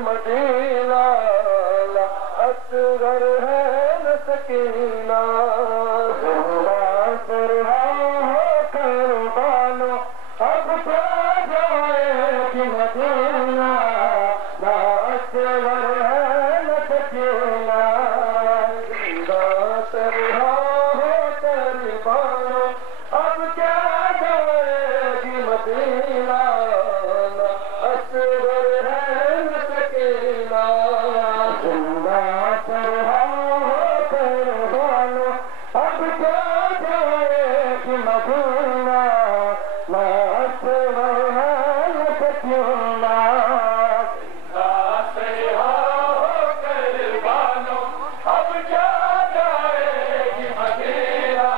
مدینہ لا اصغر ہے نہ سکینہ زندہ سرہا ہو کر بانو اب کیا جائے گی مدینہ لا اصغر ہے نہ سکینہ زندہ سرہا ہو کر بانو اب کیا جائے گی مدینہ لا اصغر ہے نہ سکینہ زندہ سرہا ہو کر بانو اب کیا جائے گی مدینہ لا اصغر ہے نہ سکینہ زندہ سرہا ہو کر بانو اب کیا جائے گی مدینہ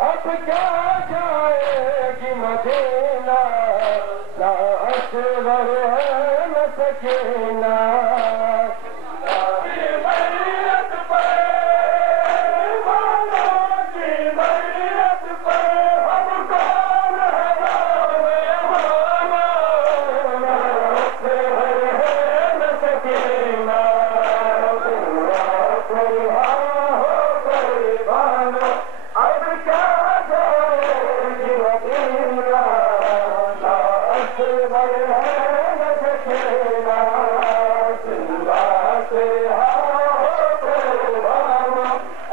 اب کیا جائے گی مدینہ لا اصغر ہے نہ سکینہ مریت پر والوں کی مریت پر ہم کون ہے لا اصغر ہے نہ سکینہ سرہا ہو کر بانو اب کیا جائے گی مدینہ لا اصغر ہے نہ سکینہ زندہ سرہا ہو کر بانو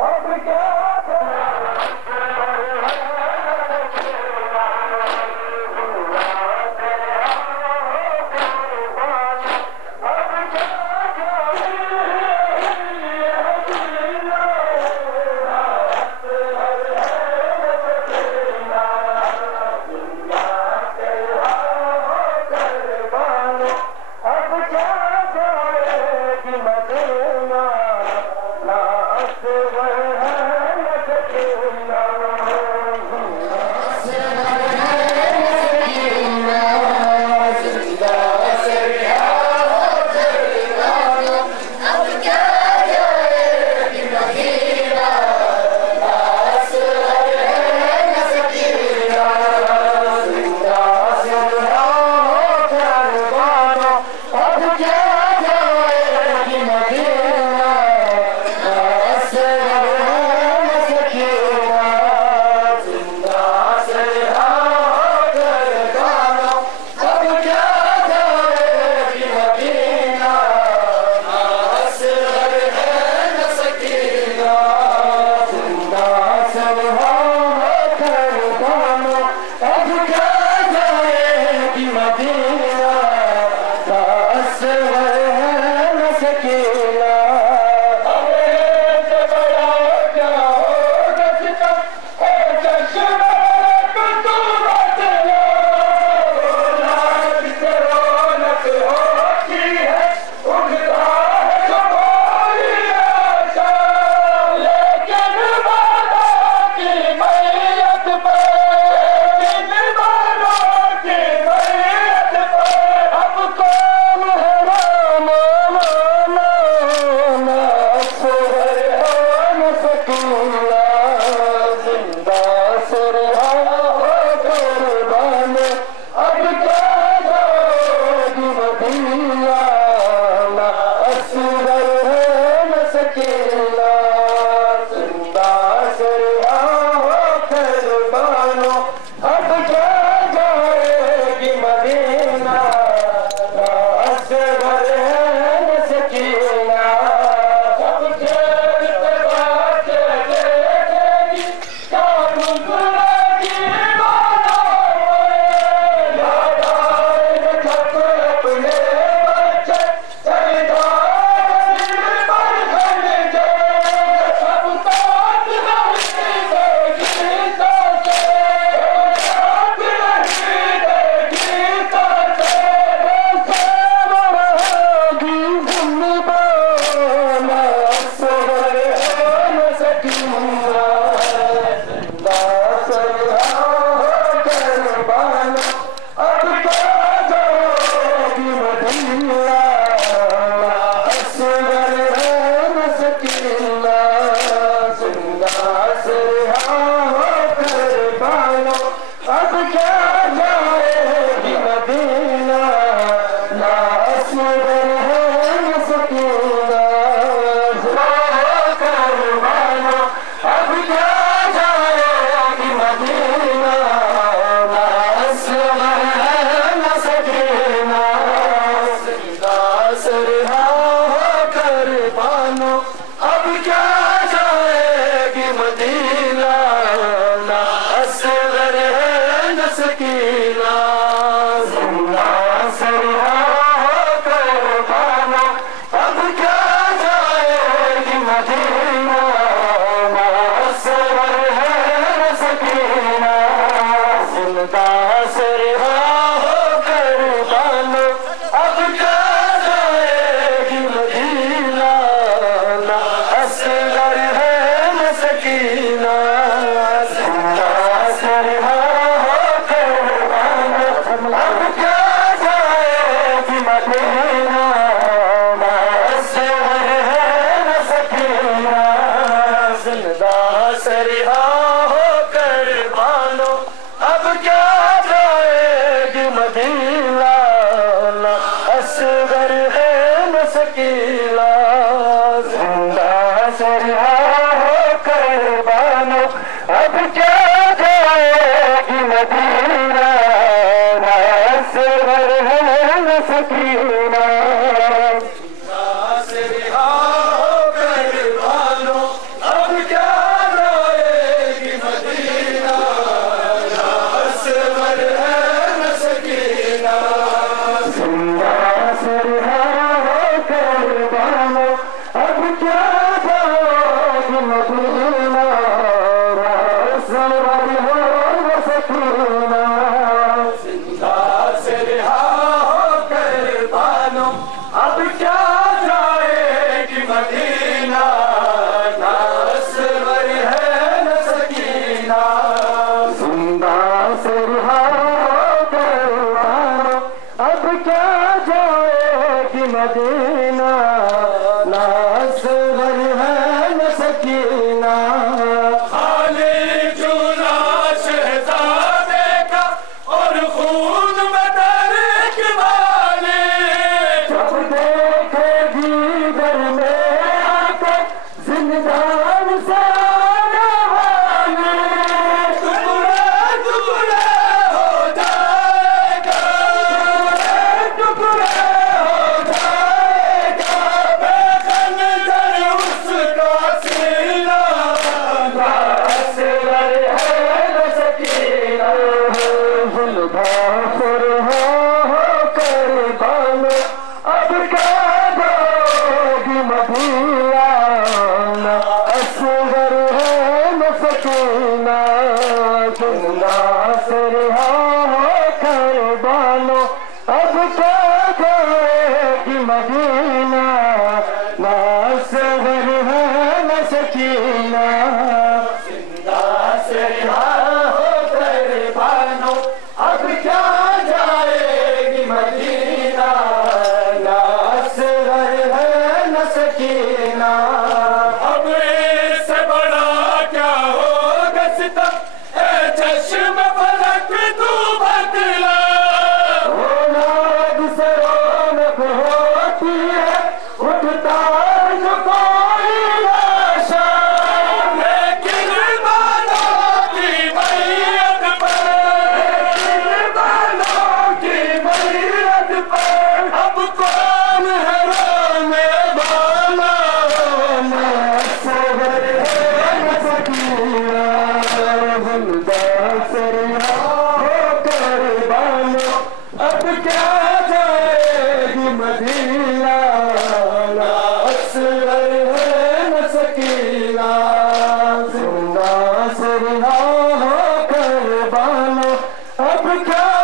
اب کیا جائے گی مدینہ لا اصغر ہے نہ سکینہ بانو اب کیا جائے گی مدینہ نہ اصغر ہے نہ سکینہ قربانو اب کیا جائے گی مدینہ نہ اصغر ہے نہ سکینہ زندہ سے رہا ہو کر بانو اب کیا جائے گی مدینہ نہ اصغر ہے نہ سکینہ زندہ سے رہا ہو کر بانو اب کیا جائے گی مدینہ نہ اصغر ہے نہ سکینہ زندہ سے رہا ہو کر بانو اب کیا جائے گی مدینہ نہ اصغر ہے نہ سکینہ زندہ سے رہا ہو کر بانو اب کیا جائے گی مدینہ نہ اصغر ہے نہ سکینہ زندہ سے رہا ہو کر بانو اب کیا جائے گی مدینہ نہ اصغر ہے نہ سکینہ زندہ سے رہا ہو کر بانو اب کیا جائے گی مدینہ نہ اصغر ہے نہ سکینہ زندہ سے رہا ہو کر بانو اب کیا جائے گی مدینہ نہ اصغر ہے نہ سکینہ زندہ سے رہا ہو کر بانو اب کیا جائے گی مدینہ نہ اصغر ہے نہ سکینہ زندہ سے رہا ہو کر بانو اب کیا جائے گی مدینہ نہ اصغر ہے نہ سکینہ زندہ سے رہا ہو کر بانو اب کیا جائے گی مدینہ نہ اصغر ہے نہ سکینہ خالی چونا شہزادے کا اور خون میں درک والے جب دیکھے گی در میں آ کر زندان سے آنے والے ٹکڑے ٹکڑے ہو جائے گا ٹکڑے ہو جائے گا بے خنجر اس کا سینہ نہ اصغر ہے نہ سکینہ زندہ سے رہا ہو کر بانو اب کیا جائے گی مدینہ نہ اصغر ہے نہ سکینہ زندہ سے رہا ہو کر بانو اب کیا جائے گی مدینہ نہ اصغر ہے نہ سکینہ زندہ سے رہا ہو کر بانو اب کیا جائے گی مدینہ نہ اصغر ہے نہ سکینہ اب اس سے بڑا کیا ہوگا ستم اے چشم فلک تو بدلا رونق سے رونق ہوتی ہے اٹھتا جو کوئی لاشا لیکن بالوں کی میت پر بالوں کی میت پر اب کون ہے رونے والا نہ اصغر ہے نہ سکینہ زندہ سے رہا ہو کر بانو اب کیا جائے گی مدینہ نہ اصغر ہے نہ سکینہ زندہ سے رہا ہو کر بانو اب کیا